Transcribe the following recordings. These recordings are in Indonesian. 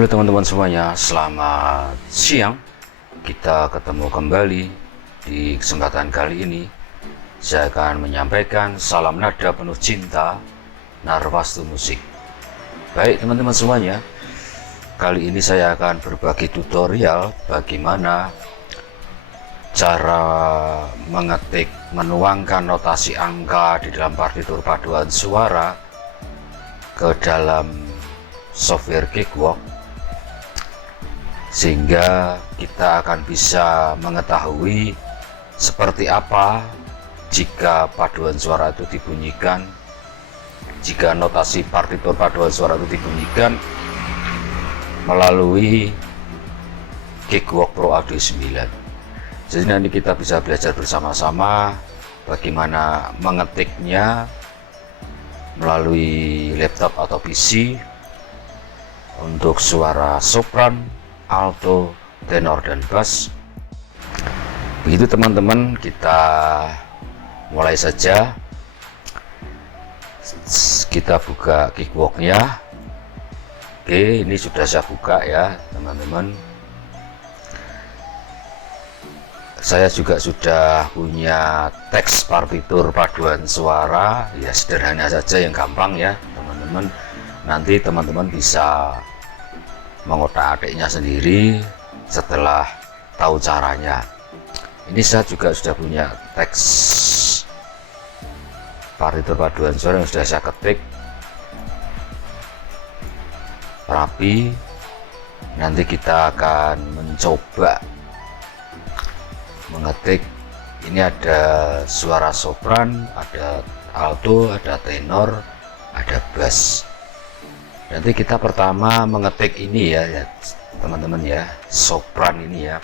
Halo teman-teman semuanya, selamat siang. Kita ketemu kembali. Di kesempatan kali ini saya akan menyampaikan salam nada penuh cinta Narwastu Musik. Baik teman-teman semuanya, kali ini saya akan berbagi tutorial bagaimana cara mengetik, menuangkan notasi angka di dalam partitur paduan suara ke dalam software Cakewalk, sehingga kita akan bisa mengetahui seperti apa jika paduan suara itu dibunyikan, jika notasi partitur paduan suara itu dibunyikan melalui Cakewalk Pro Audio 9. Jadi nanti kita bisa belajar bersama-sama bagaimana mengetiknya melalui laptop atau PC untuk suara sopran, alto, tenor, dan bass. Begitu teman-teman, kita mulai saja. Kita buka Cakewalk-nya. Oke, ini sudah saya buka ya teman-teman. Saya juga sudah punya teks partitur paduan suara, ya sederhana saja, yang gampang ya teman-teman. Nanti teman-teman bisa mengotak-atiknya sendiri setelah tahu caranya. Ini saya juga sudah punya teks partitur paduan suara yang sudah saya ketik rapi. Nanti kita akan mencoba mengetik. Ini ada suara sopran, ada alto, ada tenor, ada bass. Nanti kita pertama mengetik ini ya teman-teman ya, sopran ini ya.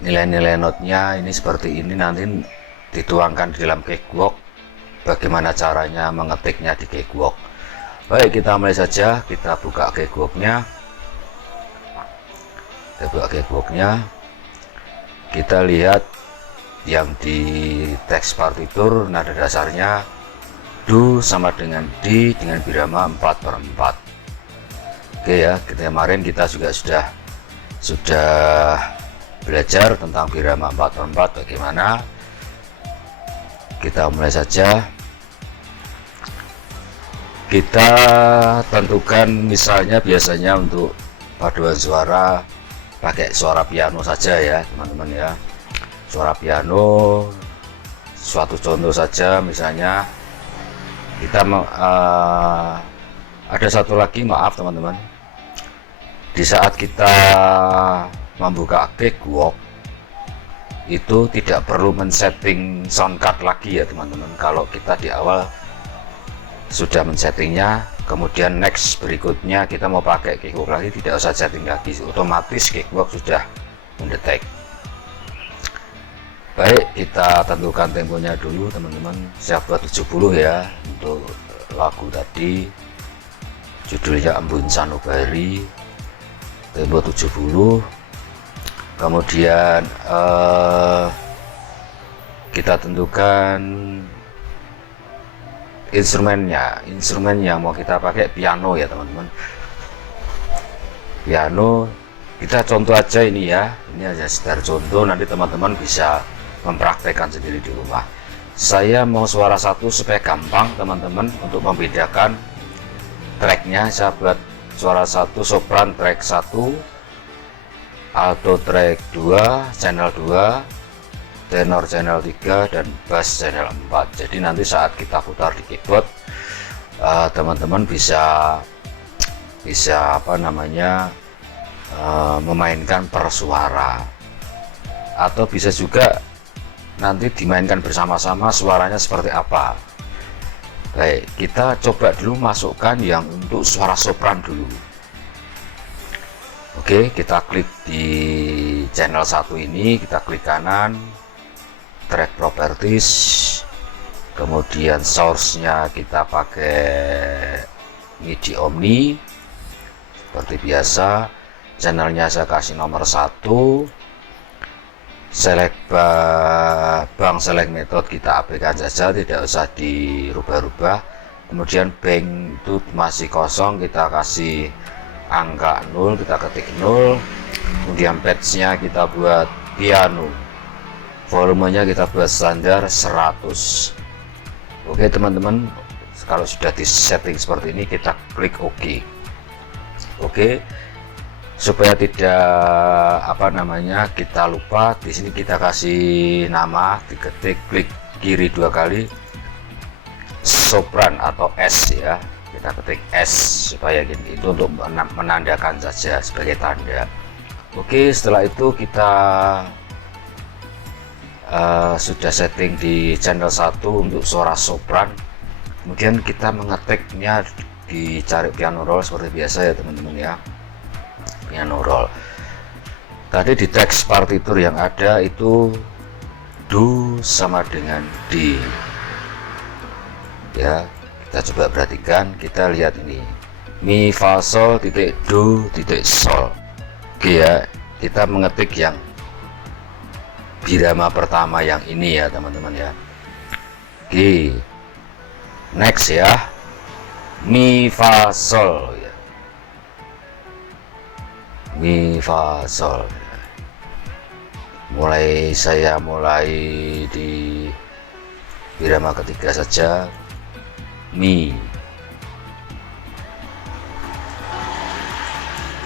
Nilai-nilai notnya ini seperti ini, nanti dituangkan di dalam Cakewalk. Bagaimana caranya mengetiknya di Cakewalk? Baik, kita mulai saja. Kita buka Cakewalk-nya. Kita buka Cakewalk-nya. Kita lihat yang di teks partitur, nada dasarnya Do sama dengan D dengan birama 4/4. Oke ya, kemarin kita juga sudah belajar tentang birama 4/4 bagaimana. Kita mulai saja. Kita tentukan, misalnya biasanya untuk paduan suara pakai suara piano saja ya teman-teman ya, suara piano. Suatu contoh saja, misalnya kita ada satu lagi, maaf teman-teman, di saat kita membuka Cakewalk itu tidak perlu men-setting sound card lagi ya teman-teman. Kalau kita di awal sudah men-settingnya, kemudian next berikutnya kita mau pakai Cakewalk lagi, tidak usah setting lagi, otomatis Cakewalk sudah mendetek. Baik, kita tentukan temponya dulu teman-teman. Saya buat 70 ya untuk lagu tadi, judulnya Embun Sanubari, tempo 70. Kemudian kita tentukan instrumen yang mau kita pakai, piano ya teman-teman. Piano, kita contoh aja ini ya, ini aja sekedar contoh, nanti teman-teman bisa mempraktekkan sendiri di rumah. Saya mau suara satu supaya gampang teman-teman untuk membedakan tracknya. Saya buat suara satu, sopran track 1, alto track 2, channel 2, tenor channel 3, dan bass channel 4. Jadi nanti saat kita putar di keyboard, teman-teman bisa apa namanya, memainkan per suara, atau bisa juga nanti dimainkan bersama-sama suaranya seperti apa. Baik, kita coba dulu masukkan yang untuk suara sopran dulu. Oke, kita klik di channel 1 ini, kita klik kanan, track properties, kemudian source-nya kita pakai MIDI Omni seperti biasa. Channelnya saya kasih nomor 1, select bank select method kita abaikan saja, tidak usah dirubah-rubah. Kemudian bank itu masih kosong, kita kasih angka 0, kita ketik 0, kemudian pitch-nya kita buat piano, volumenya kita buat standar 100. Oke teman-teman, kalau sudah di setting seperti ini kita klik OK. Oke, supaya tidak kita lupa, di sini kita kasih nama, diketik, klik kiri 2 kali, sopran atau S ya, kita ketik S supaya gini, itu untuk menandakan saja sebagai tanda. Oke, setelah itu kita sudah setting di channel 1 untuk suara sopran, kemudian kita mengetiknya dicari piano roll seperti biasa ya teman-teman ya, piano roll. Tadi di teks partitur yang ada itu do sama dengan D ya, kita coba perhatikan, kita lihat ini mi fa sol titik do titik sol. Oke ya, kita mengetik yang birama pertama yang ini ya teman-teman ya. Oke, next ya, mi fa sol ya, mi fa sol. Saya mulai di birama ketiga saja, mi.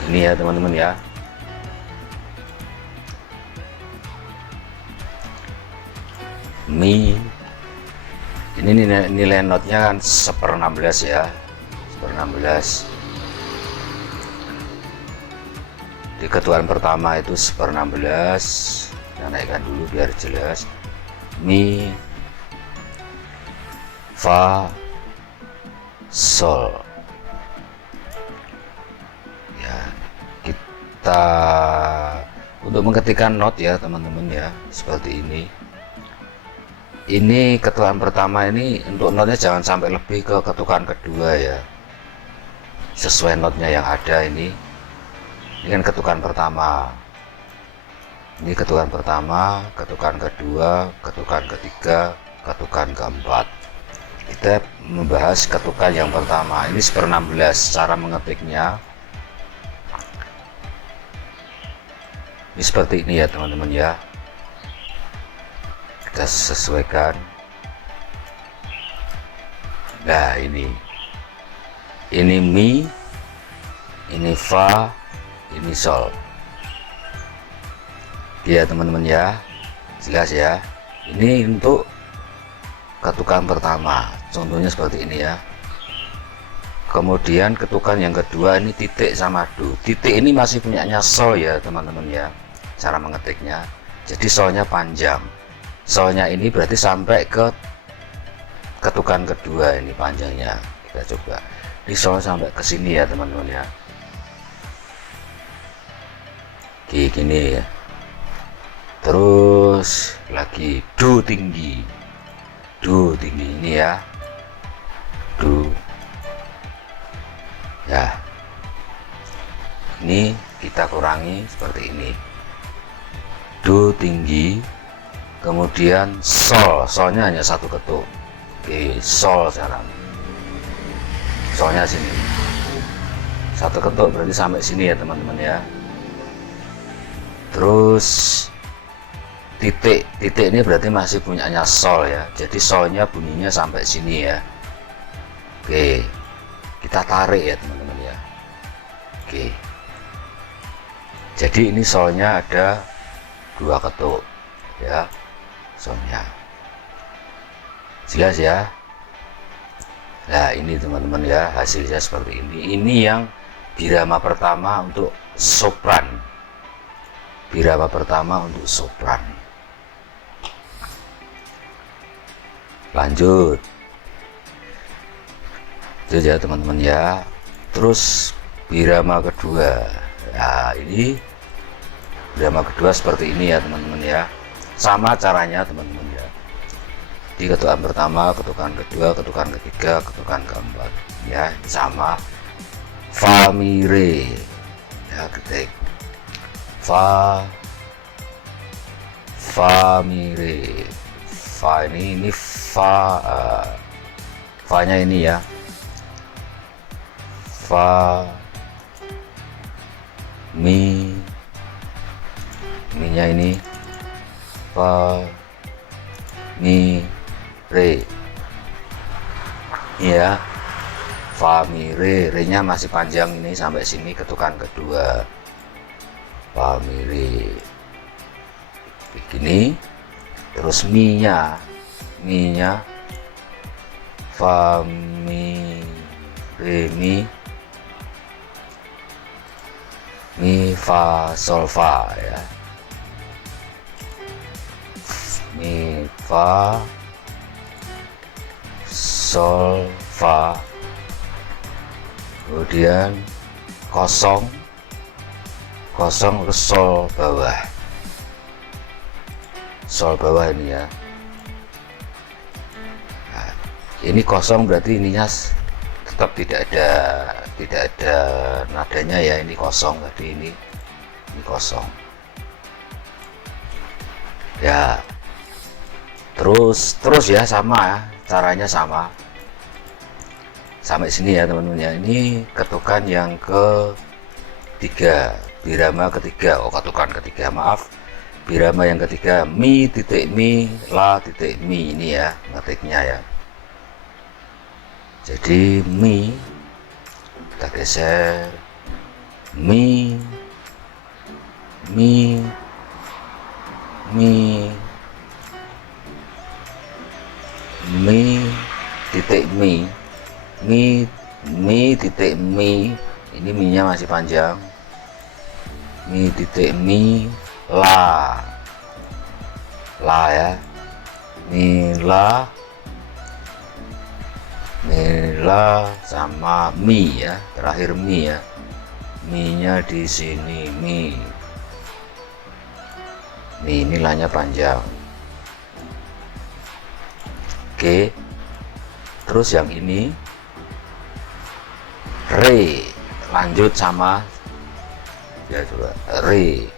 Ini ya teman-teman ya. Mi. Ini nilai notnya kan 1/16 ya, 1/16. Di ketukan pertama itu 1/16. Kita naikkan dulu biar jelas. Mi, fa, sol. Ya, kita untuk mengetikkan not ya teman-teman ya, seperti ini. Ini ketukan pertama, ini untuk notnya jangan sampai lebih ke ketukan kedua ya, sesuai notnya yang ada ini. Ini kan ketukan pertama, ini ketukan pertama, ketukan kedua, ketukan ketiga, ketukan keempat. Kita membahas ketukan yang pertama, ini 1/16. Cara mengetiknya ini seperti ini ya teman-teman ya. Kita sesuaikan. Nah ini mi, ini fa, ini sol ya teman-teman ya, jelas ya. Ini untuk ketukan pertama, contohnya seperti ini ya. Kemudian ketukan yang kedua, ini titik sama do. Titik ini masih punyanya sol ya teman-teman ya, cara mengetiknya. Jadi solnya panjang, solnya ini berarti sampai ke ketukan kedua, ini panjangnya. Kita coba, ini sol sampai ke sini ya teman-teman ya. Oke, gini ya. Terus lagi do tinggi, ini ya, do ya. Ini kita kurangi seperti ini, do tinggi, kemudian sol, solnya hanya satu ketuk. Oke, sol sekarang, solnya sini satu ketuk, berarti sampai sini ya teman-teman ya. Terus titik ini berarti masih punyanya sol ya, jadi solnya bunyinya sampai sini ya. Oke, kita tarik ya teman-teman ya. Oke, jadi ini solnya ada 2 ketuk ya, solnya jelas ya. Nah ini teman-teman ya, hasilnya seperti ini. Ini yang birama pertama untuk sopran, birama pertama untuk sopran. Lanjut itu ya teman-teman ya. Terus birama kedua, nah ini birama kedua seperti ini ya teman-teman ya, sama caranya teman-teman ya. Di ketukan pertama, ketukan kedua, ketukan ketiga, ketukan keempat ya, sama. Fa mi re ya, ketik fa mi re. Fa ini fa, fa nya ini ya, fa mi, nya ini fa, mi, re, ya, fa, mi, re, nya masih panjang ini sampai sini ketukan kedua, fa, mi, re, begini. Terus mi nya fa, mi, re, mi, fa, sol, fa ya, mi, fa, sol, fa, kemudian kosong terus sol bawah ini ya. Nah, ini kosong berarti ininya tetap tidak ada nadanya ya, ini kosong tadi, ini kosong ya. Terus ya, sama ya, caranya sama sampai sini ya teman-teman ya. Ini ketukan yang ketiga, birama ketiga, ketukan ketiga, maaf, birama yang ketiga, mi titik mi, la titik mi, ini ya ngetiknya ya. Jadi mi kita geser, mi titik mi titik mi, ini mi nya masih panjang, mi titik mi, la ya, mi la sama mi ya, terakhir mi ya, mi nya di sini, mi ini lanya panjang. Oke, terus yang ini re, lanjut sama ya, coba re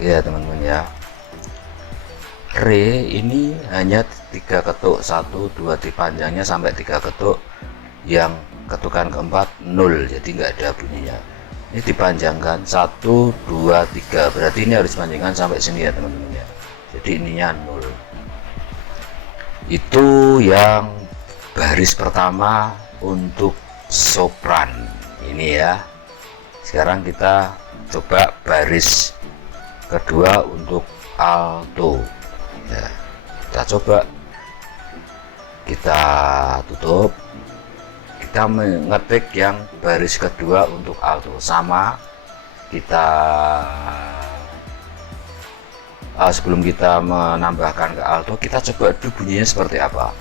ya teman-teman ya. Re ini hanya 3 ketuk, 1 2 dipanjangnya sampai 3 ketuk, yang ketukan keempat 0, jadi nggak ada bunyinya. Ini dipanjangkan 1 2 3, berarti ini harus dipanjangkan sampai sini ya teman-teman ya, jadi ininya 0. Itu yang baris pertama untuk sopran ini ya. Sekarang kita coba baris kedua untuk alto ya. Kita coba, kita tutup, kita mengetik yang baris kedua untuk alto sama. Kita sebelum kita menambahkan ke alto, kita coba dulu bunyinya seperti apa.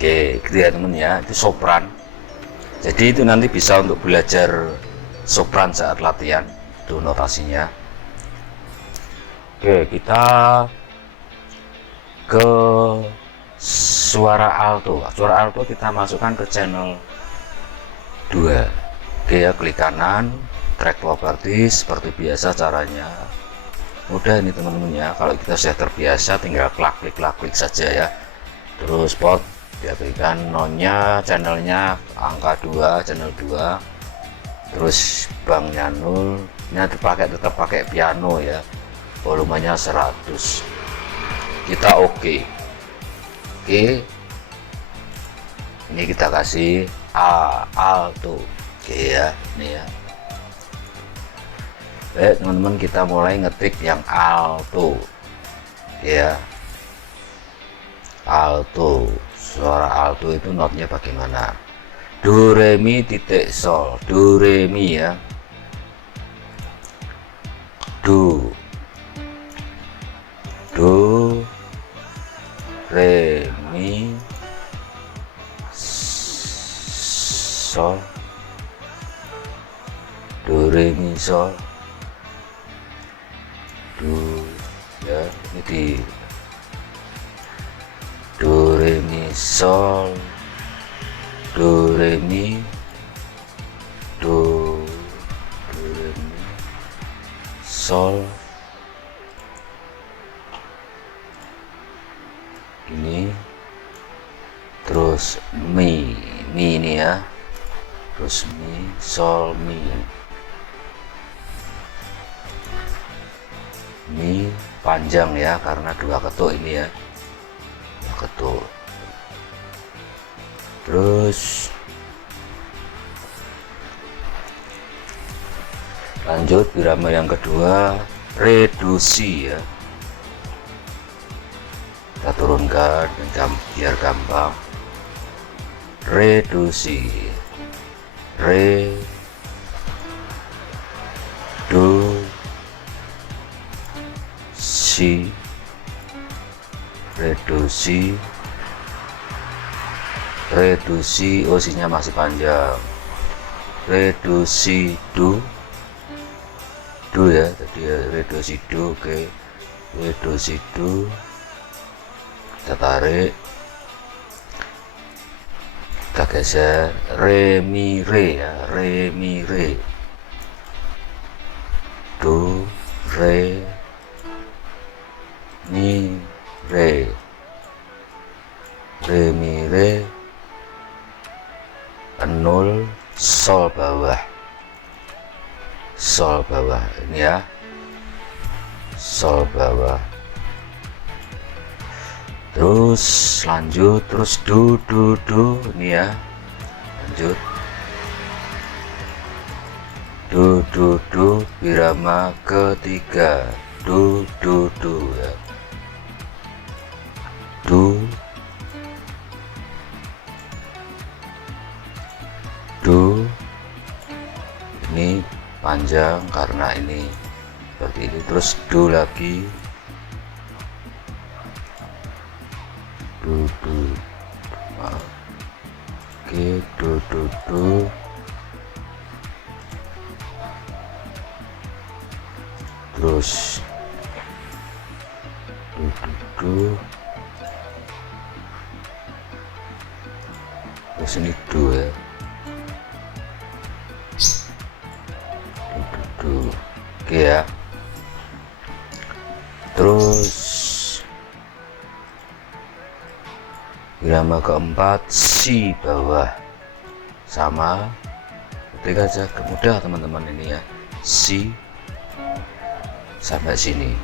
Oke, gitu ya teman ya, itu sopran. Jadi itu nanti bisa untuk belajar sopran saat latihan, itu notasinya. Oke, kita ke suara alto. Suara alto kita masukkan ke channel 2. Oke ya, klik kanan, track property, seperti biasa caranya. Mudah ini teman-teman ya, kalau kita sudah terbiasa tinggal klik saja ya. Terus pot diabaikan nonnya, channelnya angka 2, channel 2, terus banknya 0, ini tetap pakai piano ya, volumenya 100. Kita oke, ini kita kasih alto, oke ya, ini ya. Baik teman-teman, kita mulai ngetik yang alto ya. Alto, suara alto itu notnya bagaimana? Do re mi titik sol, do re mi ya, do re mi sol, do re mi sol, do ya, ini di do re mi sol, do re mi, do re mi, sol, ini, terus mi ini ya, terus mi, sol, mi panjang ya, karena 2 ketuk ini ya, 2 ketuk. Terus lanjut irama yang kedua, reduksi ya, kita turunkan biar gampang. Reduksi, re, do, si, reduksi, oh sinya masih panjang. Reduksi do ya, tadi ya, reduksi do. Oke, reduksi do, kita tarik, kita geser, re mi re ya, re mi re, do re mi re, re mi re, 0 sol bawah, sol bawah ini ya, sol bawah. Terus lanjut, terus do ini ya, lanjut do irama ketiga, do ya, do ini panjang karena ini seperti ini. Terus do lagi, do oke, do terus do terus ini do ya, do oke ya. Terus irama keempat, si bawah, sama ketik aja, mudah teman-teman ini ya, si sampai sini,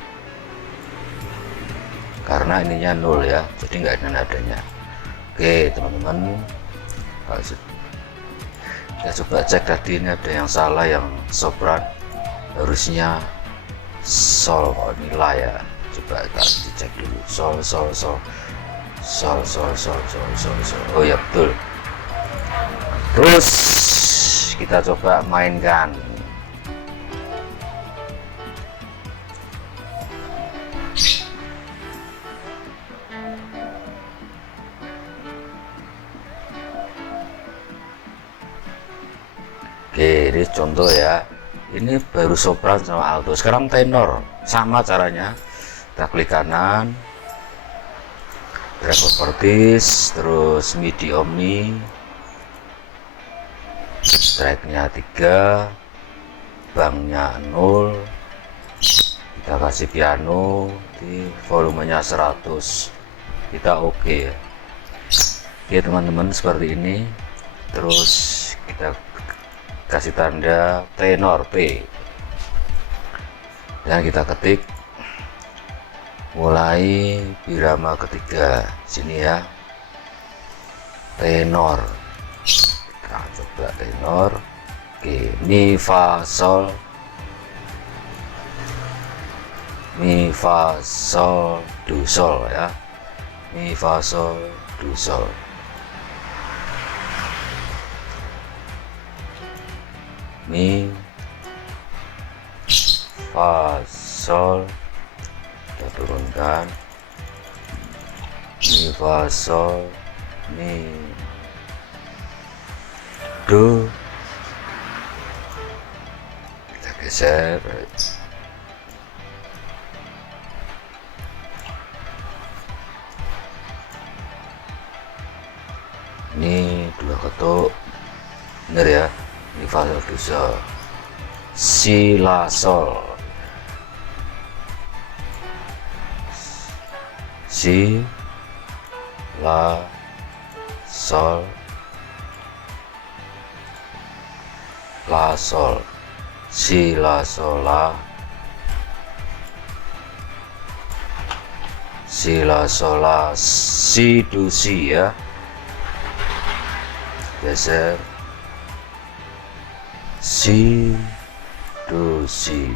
karena ininya 0 ya, jadi nggak ada nadanya. Oke teman-teman, kita coba cek tadi ini ada yang salah, yang sopran harusnya sol, ini la ya, coba kita dicek dulu, sol, oh ya betul. Terus kita coba mainkan. Oke, ini contoh ya, ini baru sopran sama alto. Sekarang tenor, sama caranya, kita klik kanan, drag properties, terus midi omni, strike-nya 3, banknya 0, kita kasih piano, di volumenya 100, kita oke ya. Oke teman-teman, seperti ini. Terus kita kasih tanda tenor P, dan kita ketik mulai irama ketiga sini ya, tenor. Kita coba tenor. Oke, mi fa sol, do sol ya, mi fa sol do sol. Mi fa sol, kita turunkan, mi fa sol, mi do, kita geser, ini 2 ketuk, bener ya, mi fa sol do sol, si la sol, si, la, sol, la, sol, si, la, sol, la, si, la, sol, la, si, do, si ya, geser, si, do, si,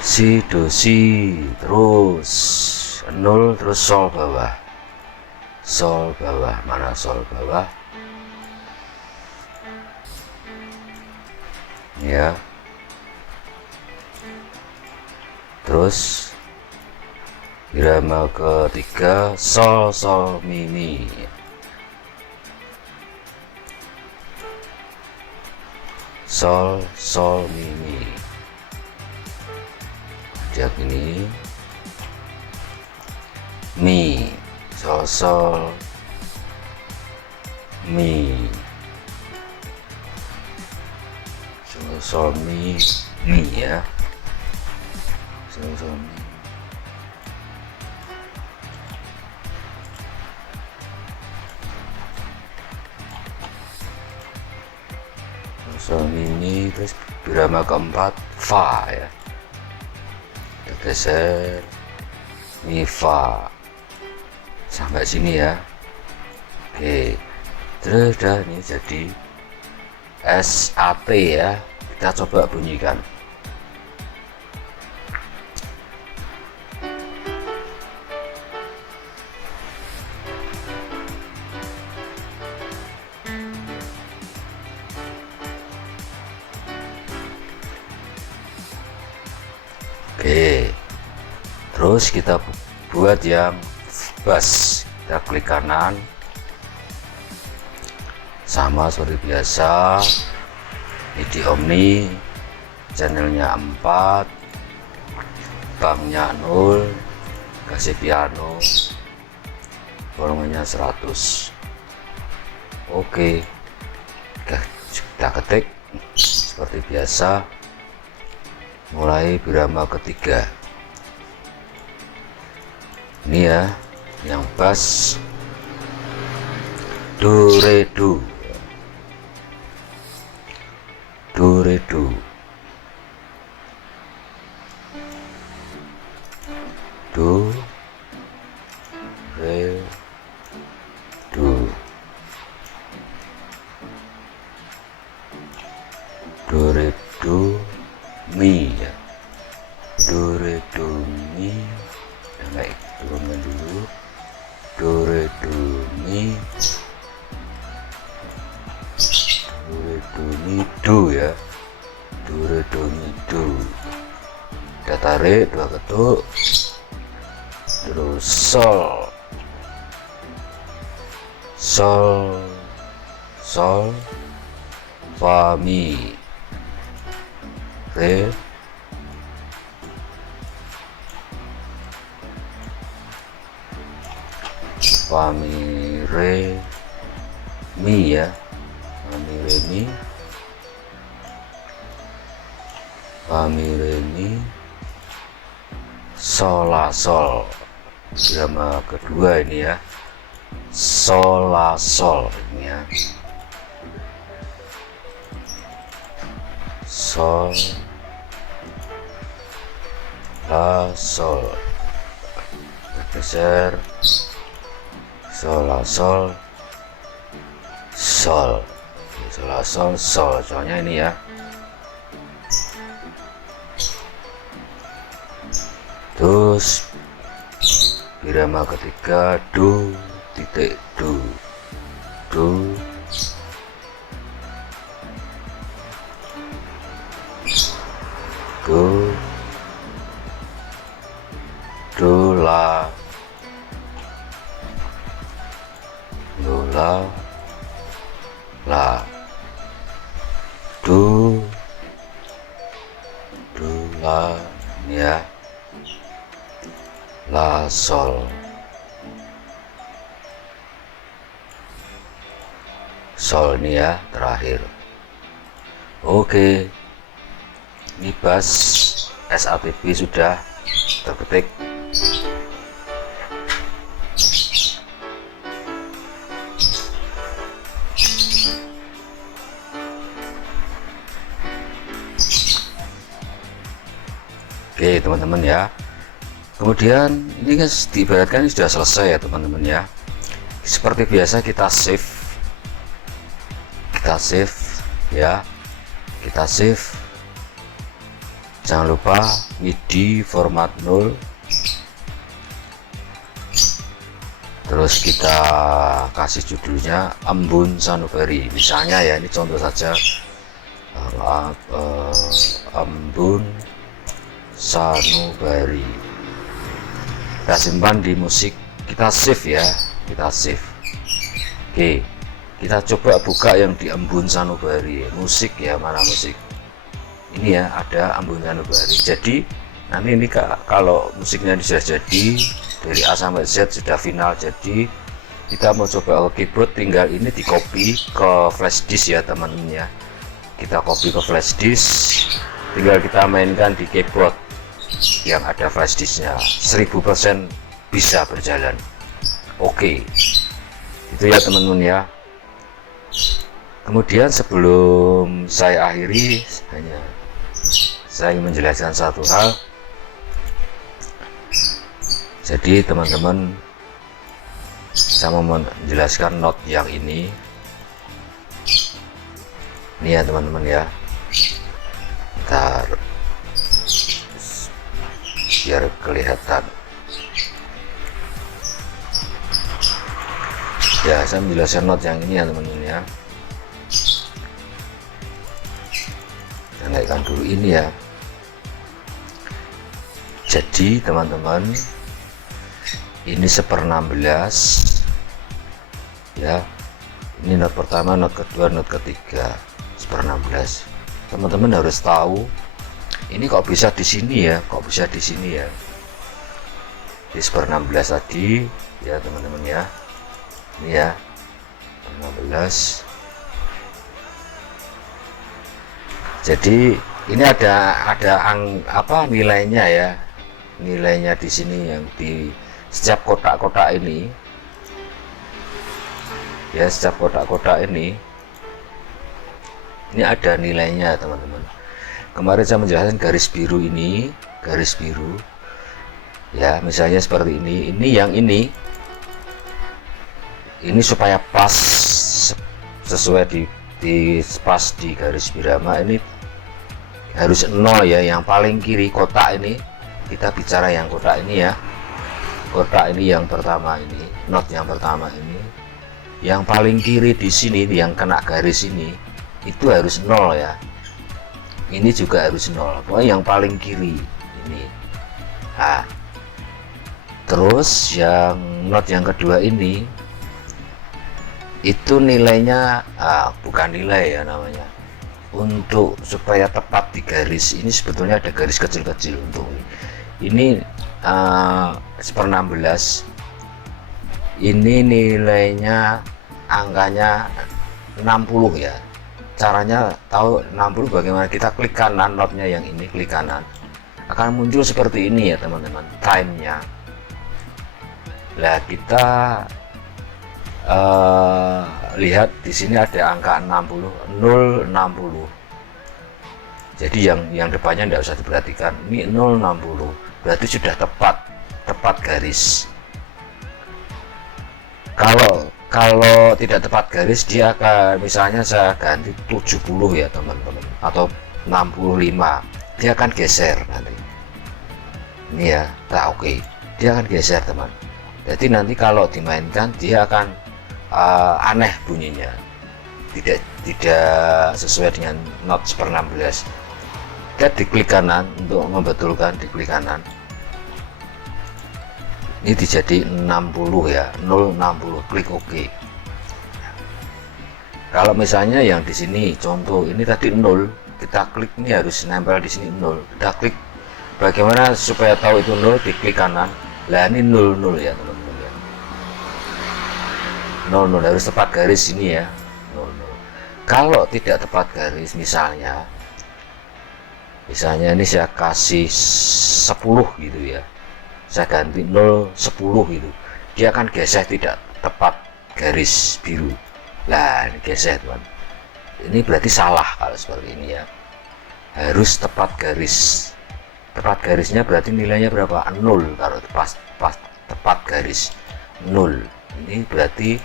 si, do, si, terus 0, terus sol bawah, mana sol bawah ya, terus irama ketiga sol, sol, mi, mi, sol, sol, mi, mi, lihat ini, mi, sol, sol, mi, sol, sol, mi, mi ya, sol, sol, mi, sol, sol, mi, mi, terus irama keempat fa ya, kita geser, mi, fa, sampai sini ya. Oke, terus udah ini jadi SAT ya, kita coba bunyikan. Oke, terus kita buat yang bass, kita klik kanan sama seperti biasa, MIDI Omni, channelnya 4, banknya 0, kasih piano, volumenya 100. Oke, kita ketik seperti biasa, mulai birama ketiga ini ya, yang bass do, re, do, do, re, do, do, re, do, do, re, do, mi ya, do, re, do, mi, naik turunkan dulu, do, re, do, mi, do, re, do, mi, do ya, do, re, do, mi, do, kita tarik 2 ketuk, terus sol, sol, sol, fa, mi, re, fa, mi, re, mi ya, fa, mi, re, mi, fa, mi, re, mi, sol, la, sol, irama kedua ini ya, sol, la, sol ini ya, sol, la, sol, geser, sol, la, sol, sol, sol, la, sol, sol, soalnya ini ya, terus irama ketiga do, titik, do, do, do, do, la, do, la, la, do, do, la, ya, la, sol, sol ini ya terakhir. Oke, ini bass SATB sudah terketik. Oke teman-teman ya, kemudian ini kan diibaratkan sudah selesai ya teman-teman ya. Seperti biasa kita save ya, kita save. Jangan lupa MIDI format 0, terus kita kasih judulnya Embun Sanubari misalnya ya, ini contoh saja. Embun Sanubari, kita simpan di musik, kita save ya, kita save. Oke, kita coba buka yang di Embun Sanubari musik ya, mana musik ini ya, ada Embun Sanubari. Jadi nanti ini kalau musiknya sudah jadi dari A sampai Z sudah final, jadi kita mau coba ke keyboard, tinggal ini di copy ke flash disk ya teman-teman ya. Kita copy ke flash disk, tinggal kita mainkan di keyboard yang ada flash disknya, 1000% bisa berjalan. Oke, itu ya teman-teman ya. Kemudian sebelum saya akhiri, saya ingin menjelaskan satu hal. Jadi teman-teman, saya mau menjelaskan not yang ini ya teman-teman ya. Ntar biar kelihatan ya, saya menjelaskan not yang ini ya teman-teman ya. Saya naikkan dulu ini ya. Jadi teman-teman, ini 1/16 ya, ini not pertama, not kedua, not ketiga, 1/16. Teman-teman harus tahu ini kok bisa di sini ya, kok bisa di sini ya, di 1/16 tadi ya teman-teman ya. Ini ya 16. Jadi ini ada nilainya ya, nilainya di sini yang di setiap kotak-kotak ini ya, setiap kotak-kotak ini ada nilainya teman-teman. Kemarin saya menjelaskan garis biru ini, garis biru ya, misalnya seperti ini yang ini supaya pas sesuai pas di garis birama ini harus 0 ya, yang paling kiri kotak ini, kita bicara yang kotak ini ya, kotak ini yang pertama ini, not yang pertama ini, yang paling kiri di sini yang kena garis ini itu harus 0 ya, ini juga harus 0, pokoknya yang paling kiri ini. Nah, terus yang not yang kedua ini itu nilainya bukan nilai ya namanya, untuk supaya tepat di garis ini sebetulnya ada garis kecil-kecil untuk ini 1/16. Ini nilainya angkanya 60 ya. Caranya tahu 60 bagaimana, kita klik kanan, notnya yang ini klik kanan, akan muncul seperti ini ya teman-teman, time-nya. Lah kita lihat di sini ada angka 60, 060. Jadi yang depannya tidak usah diperhatikan, ini 060 berarti sudah tepat garis. Kalau tidak tepat garis, dia akan, misalnya saya ganti 70 ya teman-teman, atau 65, dia akan geser nanti ini ya. Nah, oke, dia akan geser teman. Jadi nanti kalau dimainkan dia akan aneh bunyinya, tidak sesuai dengan not 1/16. Kita diklik kanan untuk membetulkan, diklik kanan, ini dijadi 60 ya, 060, klik OK. Kalau misalnya yang di sini contoh ini tadi 0, kita klik, ini harus nempel di sini 0, kita klik. Bagaimana supaya tahu itu 0? Diklik kanan, lah ini 00 ya teman-teman ya, 00 harus tepat garis ini ya, 00. Kalau tidak tepat garis misalnya, Misalnya ini saya kasih 10 gitu ya, saya ganti 0 10 gitu, dia akan geser tidak tepat garis biru. Nah ini geser teman, ini berarti salah kalau seperti ini ya, harus tepat garis. Tepat garisnya berarti nilainya berapa? 0. Kalau pas tepat garis 0, ini berarti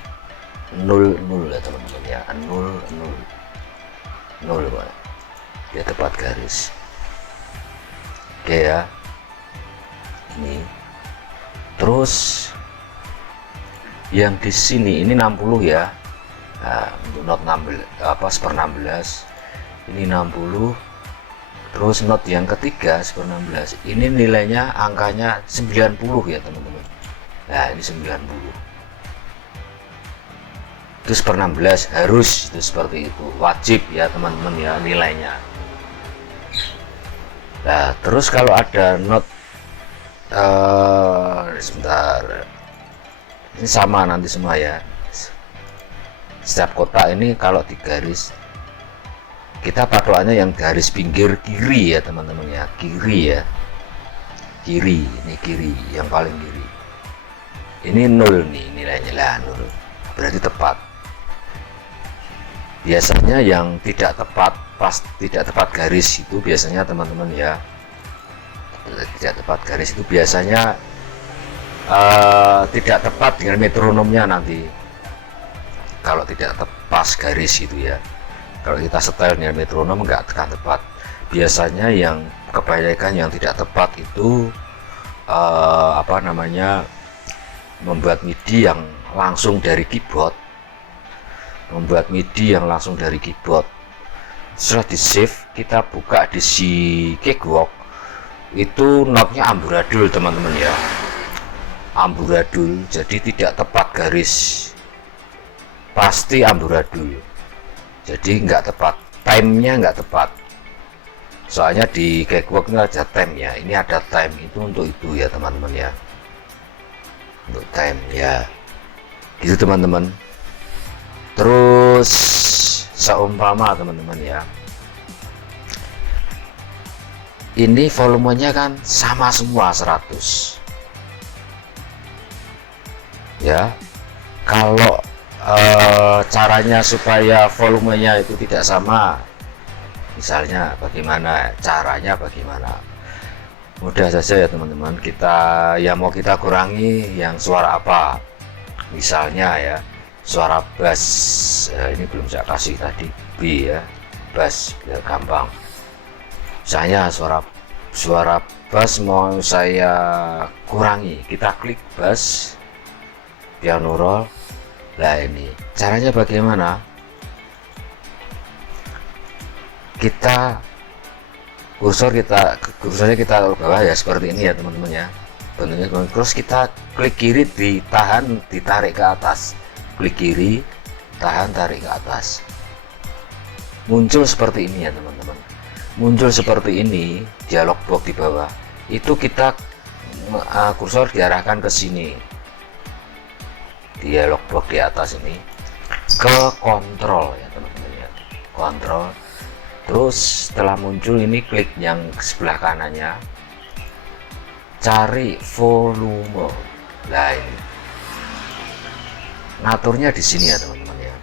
0 0 ya teman-teman ya, 0 0 0 Pak. Dia tepat garis. Oke ya, ini terus yang di sini ini 60 ya. Nah, untuk not 16 apa 1/16 ini 60. Terus not yang ketiga 1/16 ini nilainya angkanya 90 ya teman-teman. Nah ini 90 itu 1/16 harus itu seperti itu, wajib ya teman-teman ya nilainya. Nah terus kalau ada not sebentar, ini sama nanti semua ya, setiap kotak ini kalau digaris kita patokannya yang garis pinggir kiri ya teman-teman ya, kiri ya, kiri, ini kiri yang paling kiri, ini 0 nih nilainya lah, 0 berarti tepat. Biasanya yang tidak tepat, pas tidak tepat garis itu biasanya teman-teman ya, tidak tepat garis itu biasanya tidak tepat dengan metronomnya nanti kalau tidak tepat garis itu ya. Kalau kita setel dengan metronom nggak akan tepat. Biasanya yang kebanyakan yang tidak tepat itu apa namanya, membuat MIDI yang langsung dari keyboard, setelah di save kita buka di si cakewalk itu notnya amburadul teman-teman ya, amburadul, jadi tidak tepat garis, pasti amburadul, jadi nggak tepat, timenya nggak tepat. Soalnya di cakewalk ini ada time ya, ini ada time itu untuk itu ya teman-teman ya, untuk time ya gitu teman-teman. Terus seumpama teman-teman ya, ini volumenya kan sama semua 100 ya. Kalau caranya supaya volumenya itu tidak sama, misalnya bagaimana caranya, bagaimana, mudah saja ya teman-teman. Kita yang mau kita kurangi yang suara apa, misalnya ya suara bass, ini belum saya kasih tadi B ya, bass biar gampang. Misalnya suara bass mau saya kurangi, kita klik bass, piano roll. Nah ini caranya bagaimana, kita kursornya kita bawah ya, seperti ini ya teman-teman ya bentuknya. Terus kita klik kiri, ditahan, ditarik ke atas, klik kiri, tahan, tarik ke atas, muncul seperti ini ya teman-teman. Muncul seperti ini dialog box di bawah itu, kita kursor diarahkan ke sini, dialog box di atas ini ke kontrol ya teman-teman ya, kontrol. Terus setelah muncul ini klik yang sebelah kanannya, cari volume. Nah ini ngaturnya di sini ya teman-teman ya,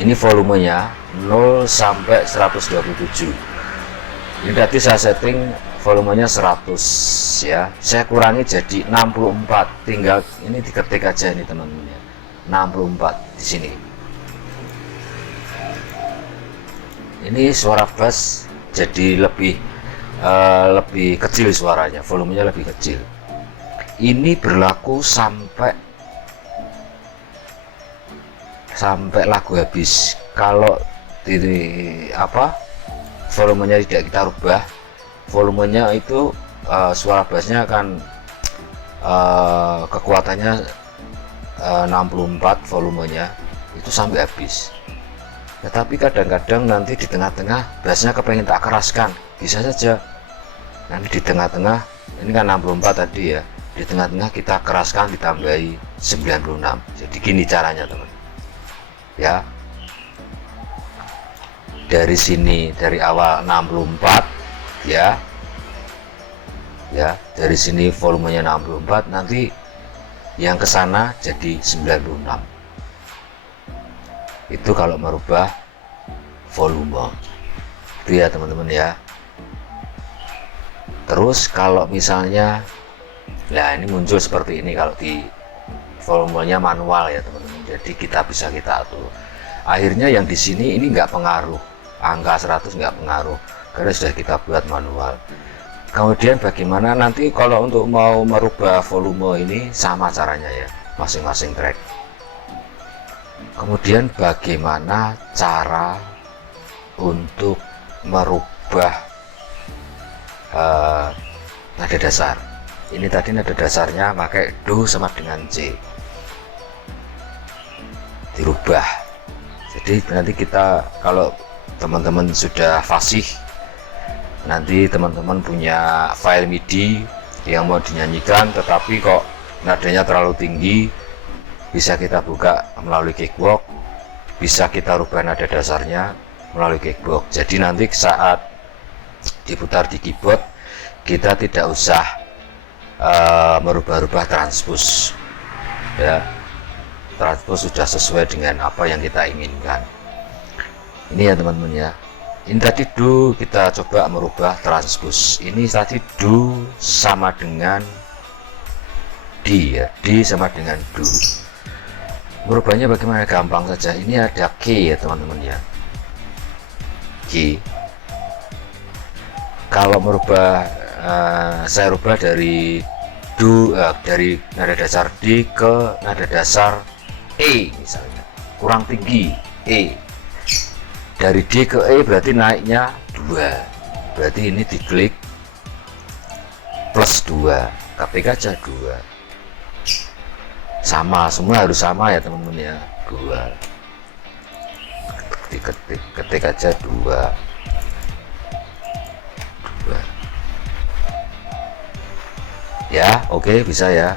ini volumenya 0 sampai 127. Ini berarti saya setting volumenya 100 ya, saya kurangi jadi 64, tinggal ini diketik aja ini teman-teman ya, 64 di sini. Ini suara bass jadi lebih kecil suaranya, volumenya lebih kecil. Ini berlaku sampai lagu habis. Kalau di volumenya tidak kita rubah, volumenya itu suara bassnya akan kekuatannya 64 volumenya itu sampai habis. Tetapi kadang-kadang nanti di tengah-tengah bassnya kepengen tak keraskan, bisa saja nanti di tengah-tengah, ini kan 64 tadi ya, di tengah-tengah kita keraskan ditambahi 96. Jadi gini caranya teman ya, dari sini dari awal 64 ya, dari sini volumenya 64, nanti yang ke sana jadi 96. Itu kalau merubah volume itu ya teman-teman ya. Terus kalau misalnya ini muncul seperti ini kalau di volumenya manual ya teman-teman, jadi kita bisa kita atur. Akhirnya yang di sini ini nggak pengaruh, angka 100 nggak pengaruh karena sudah kita buat manual. Kemudian bagaimana nanti kalau untuk mau merubah volume ini, sama caranya ya, masing-masing track. Kemudian bagaimana cara untuk merubah nada dasar. Ini tadi nada dasarnya pakai do sama dengan C, dirubah. Jadi nanti kita, kalau teman-teman sudah fasih, nanti teman-teman punya file MIDI yang mau dinyanyikan tetapi kok nadanya terlalu tinggi, bisa kita buka melalui Kickbox, bisa kita rubah nada dasarnya melalui Kickbox. Jadi nanti saat diputar di keyboard kita tidak usah merubah-rubah transpose ya, transpose sudah sesuai dengan apa yang kita inginkan. Ini ya teman-teman ya, ini tadi do, kita coba merubah transpose. Ini tadi do sama dengan D ya, D sama dengan do. Merubahnya bagaimana? Gampang saja. Ini ada K ya teman-teman ya, K. Kalau merubah saya rubah dari do, dari nada dasar D ke nada dasar E misalnya, kurang tinggi E. Dari D ke E berarti naiknya 2, berarti ini diklik plus 2, ketik aja 2, sama, semua harus sama ya teman-teman ya, 2, ketik aja 2. Ya, oke, bisa ya.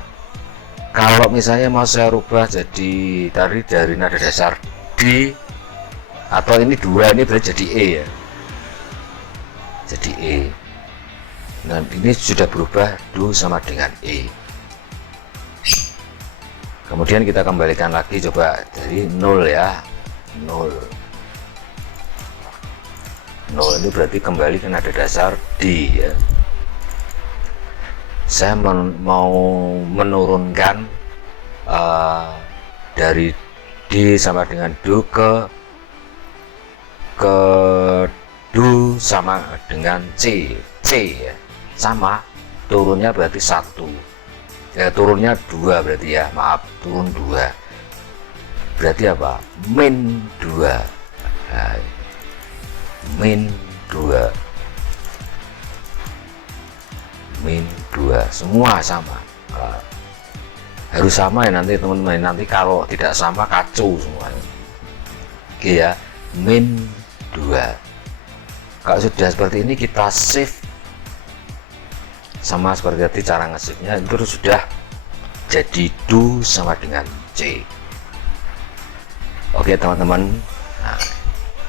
Kalau misalnya mau saya rubah jadi dari nada dasar D, atau ini 2, ini berarti jadi E ya, jadi E. Nah ini sudah berubah do sama dengan E. Kemudian kita kembalikan lagi, coba dari 0 ya, 0 ini berarti kembali ke nada dasar D ya. Saya mau menurunkan dari D sama dengan do ke do sama dengan C ya, sama, turunnya berarti 1 ya, turunnya 2 berarti ya, maaf, turun 2 berarti apa? Min 2, nah, min 2, min 2, semua sama, harus sama ya nanti teman-teman, nanti kalau tidak sama kacau semuanya. Oke ya, min 2. Kalau sudah seperti ini kita save, sama seperti tadi cara nge-save-nya, itu sudah jadi do sama dengan C. Oke teman-teman, nah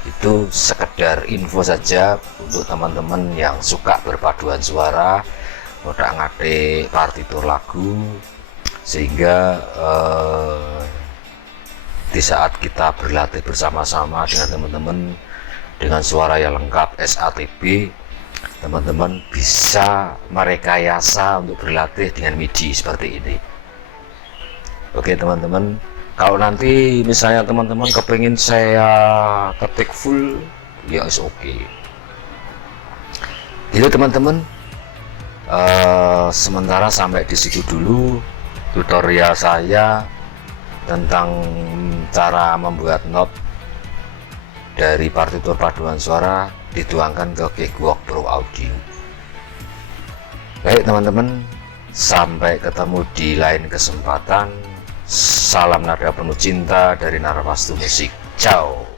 itu sekedar info saja untuk teman-teman yang suka berpaduan suara, ngotak-ngatik partitur lagu, sehingga di saat kita berlatih bersama-sama dengan teman-teman dengan suara yang lengkap SATB, teman-teman bisa merekayasa untuk berlatih dengan MIDI seperti ini. Oke teman-teman, kalau nanti misalnya teman-teman kepingin saya ketik full, ya is oke. Jadi teman-teman, sementara sampai di situ dulu tutorial saya tentang cara membuat not dari partitur paduan suara dituangkan ke Kickbox Pro Audio. Baik teman-teman, sampai ketemu di lain kesempatan. Salam nada penuh cinta dari Narawastu Musik. Ciao.